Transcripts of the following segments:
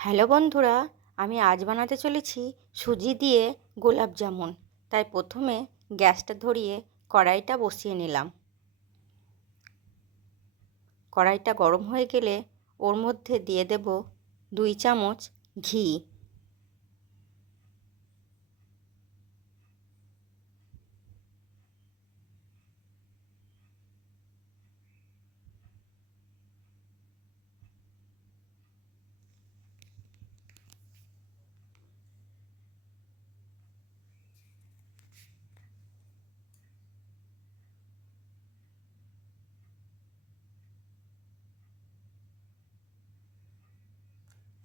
Hello বন্ধুরা, আমি আজ বানাতে চলেছি সুজি দিয়ে গোলাপ জামুন। তাই প্রথমে গ্যাসটা ধরিয়ে কড়াইটা বসিয়ে নিলাম। কড়াইটা গরম হয়ে গেলে ওর মধ্যে দিয়ে দেব 2 চামচ ঘি।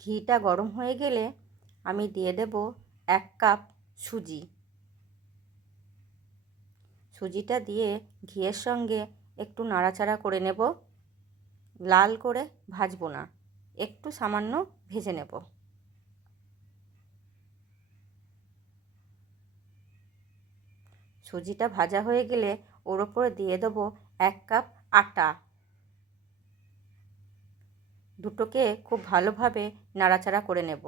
ঘিটা গরম হয়ে গেলে আমি দিয়ে দেব 1 কাপ সুজি। সুজিটা দিয়ে ঘিয়ের সঙ্গে একটু নাড়াচাড়া করে নেব। লাল করে ভাজবো না, একটু সামান্য ভেজে নেব। সুজিটা ভাজা হয়ে গেলে ওর ওপরে দিয়ে দেবো 1 কাপ আটা। দুটোকে খুব ভালোভাবে নাড়াচাড়া করে নেব।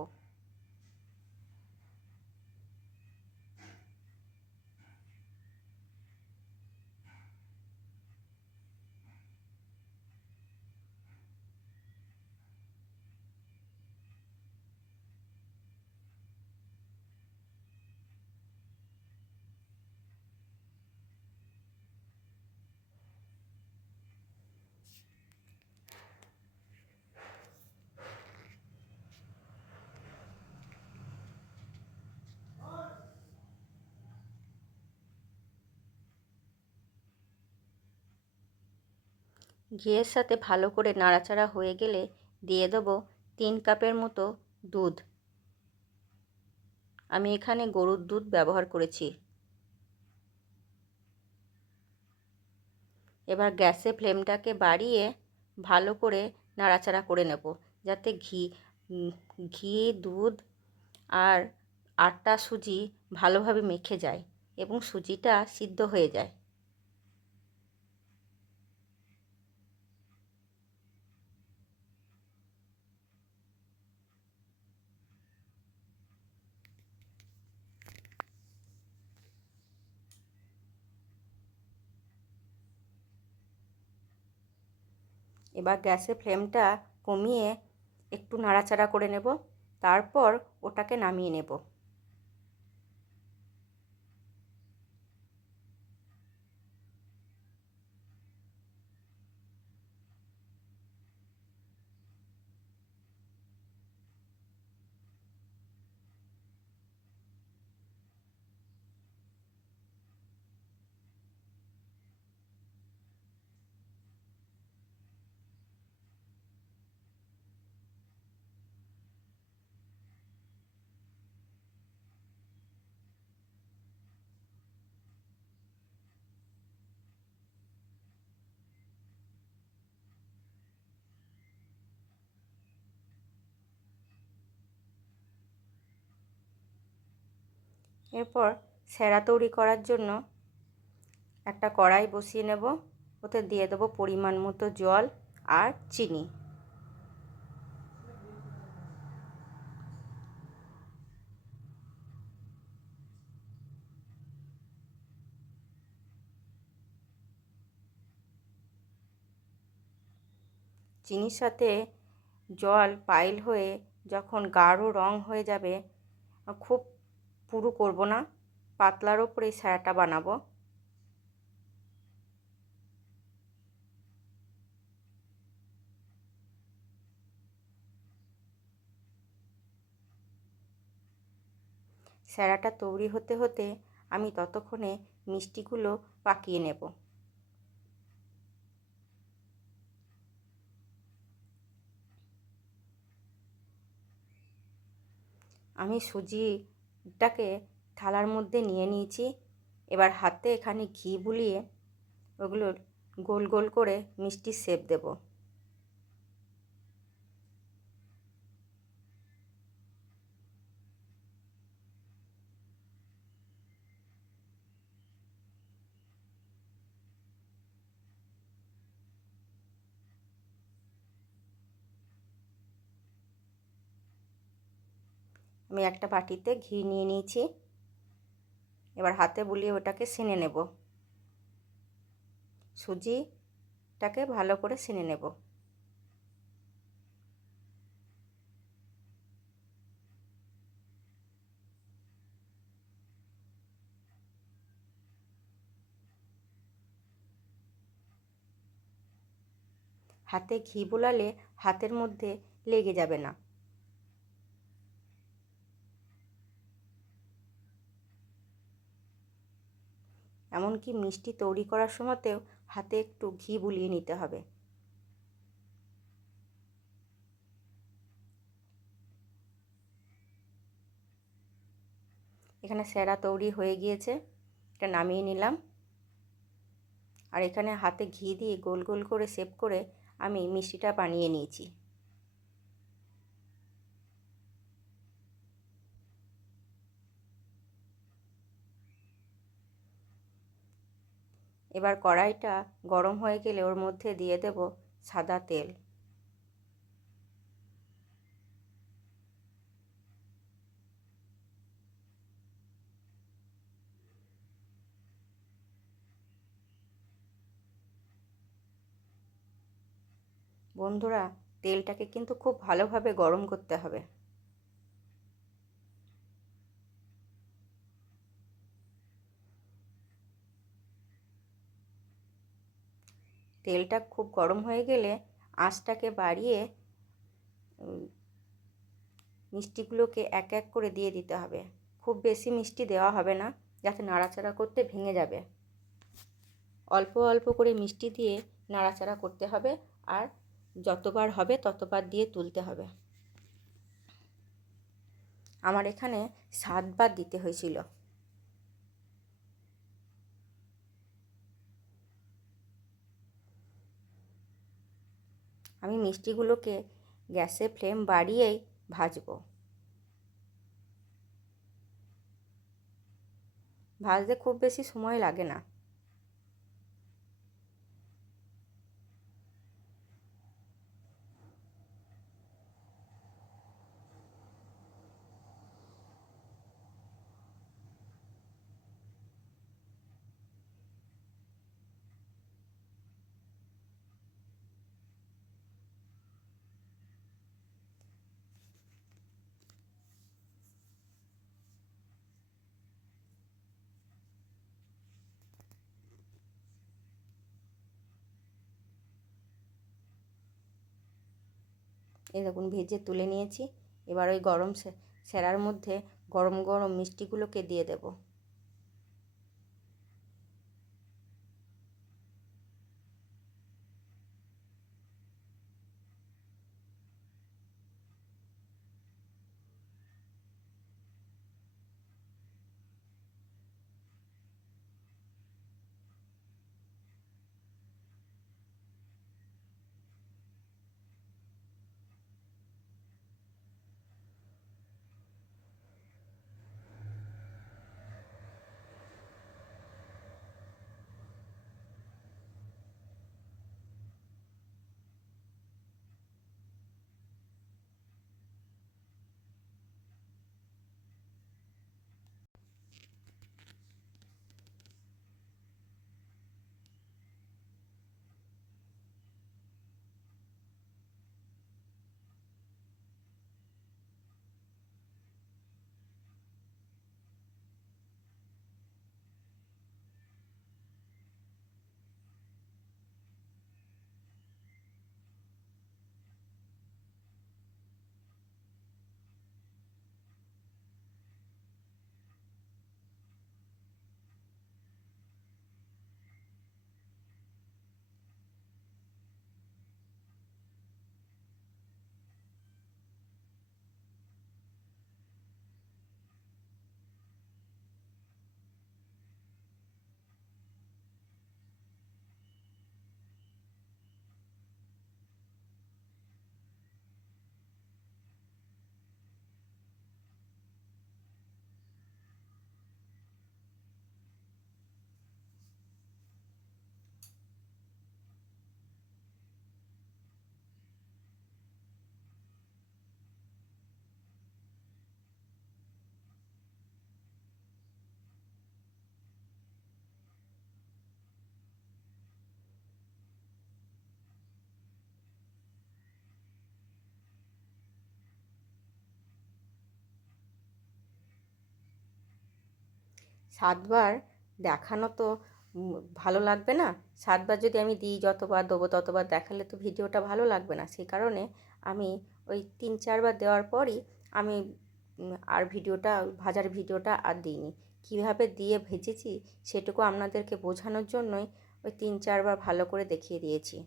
ঘিয়ের সাথে ভালো করে নাড়াচাড়া হয়ে গেলে দিয়ে দেবো 3 কাপের মতো দুধ। আমি এখানে গরুর দুধ ব্যবহার করেছি। এবার গ্যাসে ফ্লেমটাকে বাড়িয়ে ভালো করে নাড়াচাড়া করে নেব, যাতে ঘি দুধ আর আটা সুজি ভালোভাবে মেখে যায় এবং সুজিটা সিদ্ধ হয়ে যায়। এবার গ্যাসের ফ্লেমটা কমিয়ে একটু নাড়াচাড়া করে নেব, তারপর ওটাকে নামিয়ে নেব। এরপর স্যারা তৈরি করার জন্য একটা কড়াই বসিয়ে নেব। ওতে দিয়ে দেবো পরিমাণ মতো জল আর চিনি। চিনির সাথে জল পাইল হয়ে যখন গাঢ় রং হয়ে যাবে, খুব পুরু করব না, পাতলার ওপরে স্যারাটা বানাবো। স্যারাটা তৈরি হতে হতে আমি ততক্ষণে মিষ্টিগুলো পাকিয়ে নেব। আমি সুজিটাকে থালার মধ্যে নিয়ে নিয়েছি। এবার হাতে এখানে ঘি বুলিয়ে ওগুলোর গোল গোল করে মিষ্টির শেপ দেব। আমি একটা বাটিতে ঘি নিয়ে নিয়েছি। এবার হাতে বুলিয়ে ওটাকে সেনে নেব। সুজিটাকে ভালো করে সেনে নেব। হাতে ঘি বোলালে হাতের মধ্যে লেগে যাবে না। এমনকি মিষ্টি তৈরি করার সময়তেও হাতে একটু ঘি বুলিয়ে নিতে হবে। এখানে স্যারা তৈরি হয়ে গিয়েছে, এটা নামিয়ে নিলাম। আর এখানে হাতে ঘি দিয়ে গোল গোল করে শেপ করে আমি মিষ্টিটা বানিয়ে নিয়েছি। এবার কড়াইটা গরম হয়ে গেলে ওর মধ্যে দিয়ে দেব সাদা তেল। বন্ধুরা, তেলটাকে কিন্তু খুব ভালোভাবে গরম করতে হবে। তেলটা খুব গরম হয়ে গেলে আঁচটাকে বাড়িয়ে মিষ্টিগুলোকে এক এক করে দিয়ে দিতে হবে। খুব বেশি মিষ্টি দেওয়া হবে না, যাতে নাড়াচাড়া করতে ভেঙে যাবে। অল্প অল্প করে মিষ্টি দিয়ে নাড়াচাড়া করতে হবে, আর যতবার হবে ততবার দিয়ে তুলতে হবে। আমার এখানে 7বার দিতে হয়েছিল। আমি মিষ্টিগুলোকে গ্যাসের ফ্লেম বাড়িয়েই ভাজবো। ভাজতে খুব বেশি সময় লাগে না। এই দেখুন ভেজে তুলে নিয়েছি। এবার ওই গরম স্যারার মধ্যে গরম গরম মিষ্টিগুলোকে দিয়ে দেব। 7বার দেখানো তো ভালো লাগবে না। 7বার যদি আমি দিই, যতবার দেবো ততবার দেখালে তো ভিডিওটা ভালো লাগবে না। সেই কারণে আমি ওই 3-4বার দেওয়ার পরই আমি আর ভিডিওটা, ভাজার ভিডিওটা আর দিইনি। কীভাবে দিয়ে ভেজেছি সেটুকু আপনাদেরকে বোঝানোর জন্যই ওই 3-4বার ভালো করে দেখিয়ে দিয়েছি।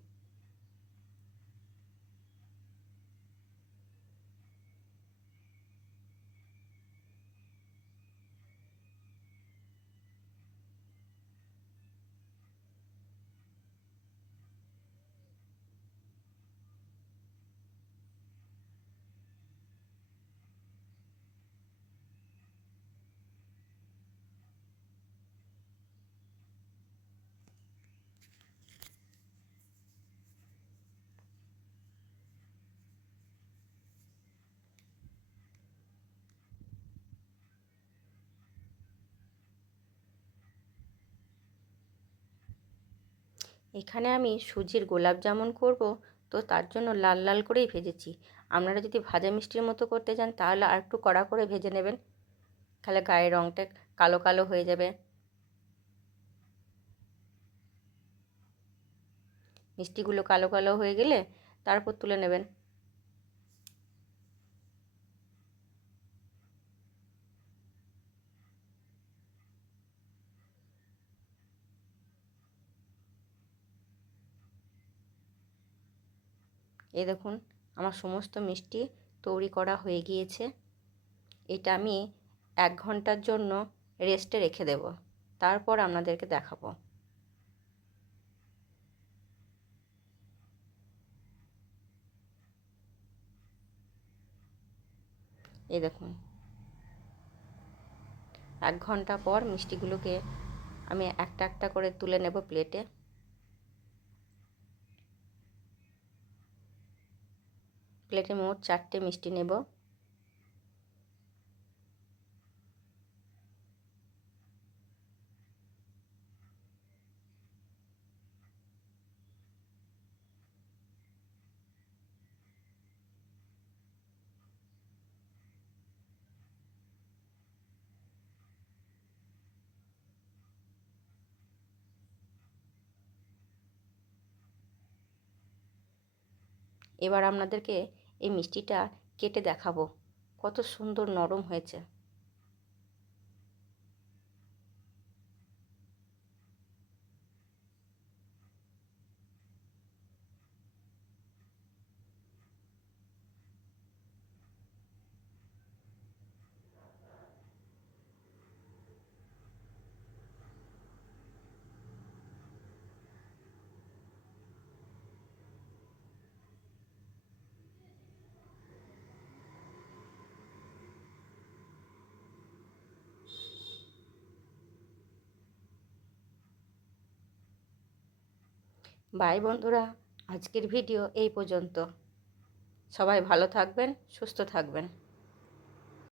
এখানে আমি সুজির গোলাপ জামুন করব, তো তার জন্য লাল লাল করেই ভেজেছি। আপনারা যদি ভাজা মিষ্টির মতো করতে চান তাহলে আর একটু কড়া করে ভেজে নেবেন, তাহলে গায়ের রঙটা কালো কালো হয়ে যাবে। মিষ্টিগুলো কালো কালো হয়ে গেলে তারপর তুলে নেবেন। এই দেখুন, আমার সমস্ত মিষ্টি তৈরি করা হয়ে গিয়েছে। এটা আমি 1 ঘন্টার জন্য রেস্টে রেখে দেব, তারপর আপনাদেরকে দেখাবো। এই দেখুন, 1 ঘন্টা পর মিষ্টিগুলোকে আমি একটা একটা করে তুলে নেব প্লেটে। প্লেটে মোট 4টে মিষ্টি নেব। এবার আপনাদেরকে এই মিষ্টিটা কেটে দেখাবো কত সুন্দর নরম হয়েছে। বাই বন্ধুরা, আজকের ভিডিও এই পর্যন্ত। সবাই ভালো থাকবেন, সুস্থ থাকবেন।